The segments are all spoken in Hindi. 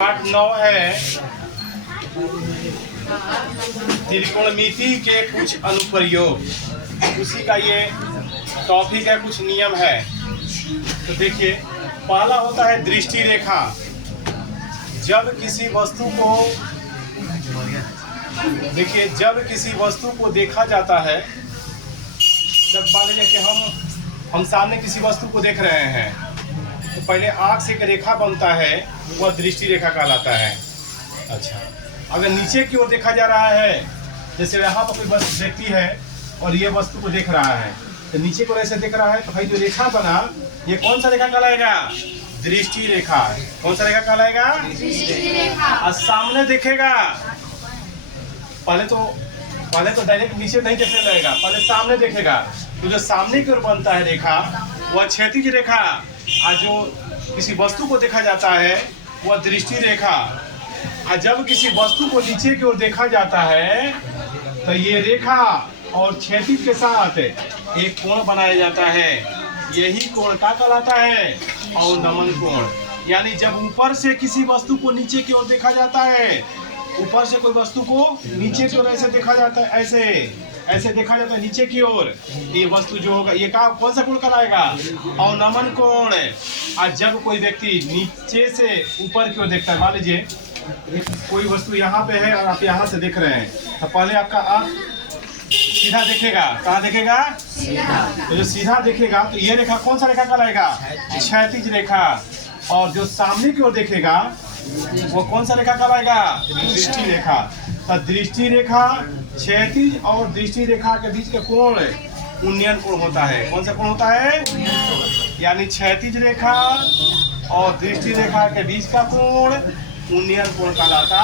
पाठ 9 है त्रिकोणमिति के कुछ अनुप्रयोग। उसी का ये टॉपिक है, कुछ नियम है। तो देखिए, पहला होता है दृष्टि रेखा। जब किसी वस्तु को देखिए, जब किसी वस्तु को देखा जाता है, जब मान लीजिए कि हम सामने किसी वस्तु को देख रहे हैं, तो पहले आँख से एक रेखा बनता है, वह दृष्टि रेखा कहलाता है। अच्छा, अगर नीचे की ओर देखा जा रहा है, जैसे यहाँ पर कोई व्यक्ति है और ये वस्तु को देख रहा है, तो नीचे को ऐसे देख रहा है, तो भाई जो रेखा बना, ये कौन सा रेखा कहलाएगा? दृष्टि रेखा। कौन सा रेखा कहलाएगा? दृष्टि रेखा। और सामने देखेगा, पहले तो डायरेक्ट नीचे नहीं देखने लगेगा, पहले सामने देखेगा। तो जो सामने की ओर बनता है रेखा, वह क्षैतिज रेखा। और जो किसी वस्तु को देखा जाता है, वह दृष्टि रेखा। और जब किसी वस्तु को नीचे की ओर देखा जाता है, तो ये रेखा और क्षैतिज के साथ एक कोण बनाया जाता है। यही कोण क्या कहलाता है? अवनमन कोण। यानी जब ऊपर से किसी वस्तु को नीचे की ओर देखा जाता है, ऊपर से कोई वस्तु को नीचे की ओर ऐसे देखा जाता है, ऐसे देखा जाता है नीचे की ओर, ये वस्तु जो होगा, ये कौन सा कोण कहलाएगा? अवनमन कोण। और जब कोई व्यक्ति नीचे से ऊपर की ओर देखता है, मान लीजिए कोई वस्तु यहाँ पे है और आप यहाँ से देख रहे हैं, तो पहले आपका आँख सीधा देखेगा। कहाँ देखेगा? तो जो सीधा देखेगा, तो ये रेखा कौन सा रेखा कहलाएगा? क्षैतिज रेखा। और जो सामने की ओर देखेगा, वो कौन सा रेखा कहलाएगा? दृष्टि रेखा। तो दृष्टि रेखा, क्षैतिज और दृष्टि रेखा के बीच का कोण उन्नयन कोण होता है। कौन सा कोण होता है? यानी क्षैतिज रेखा और दृष्टि रेखा के बीच का कोण उन्नयन कोण कहलाता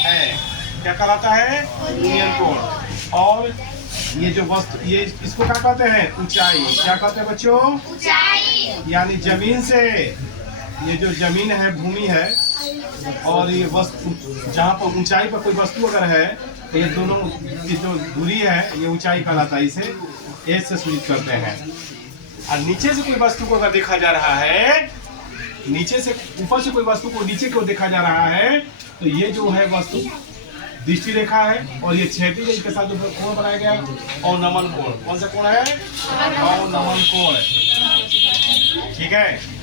है। क्या कहलाता है? उन्नयन कोण। और ये जो वस्तु, ये इसको क्या कहते हैं? ऊंचाई। क्या कहते हैं बच्चों? ऊंचाई। यानी जमीन से, ये जो जमीन है, भूमि है, और ये वस्तु जहाँ पर ऊंचाई पर कोई वस्तु अगर है, तो ये दोनों की जो दूरी है, ये ऊंचाई कहलाता है। इसे एज से सूचित करते हैं। और नीचे से कोई वस्तु को अगर देखा जा रहा है, नीचे से, ऊपर से कोई वस्तु को नीचे की ओर देखा जा रहा है, तो ये जो है वस्तु दृष्टि रेखा है। और ये क्षैतिज के साथ जो कोण बनाया गया, अवनमन कोण। कौन सा कोण है? अवनमन कोण। ठीक है।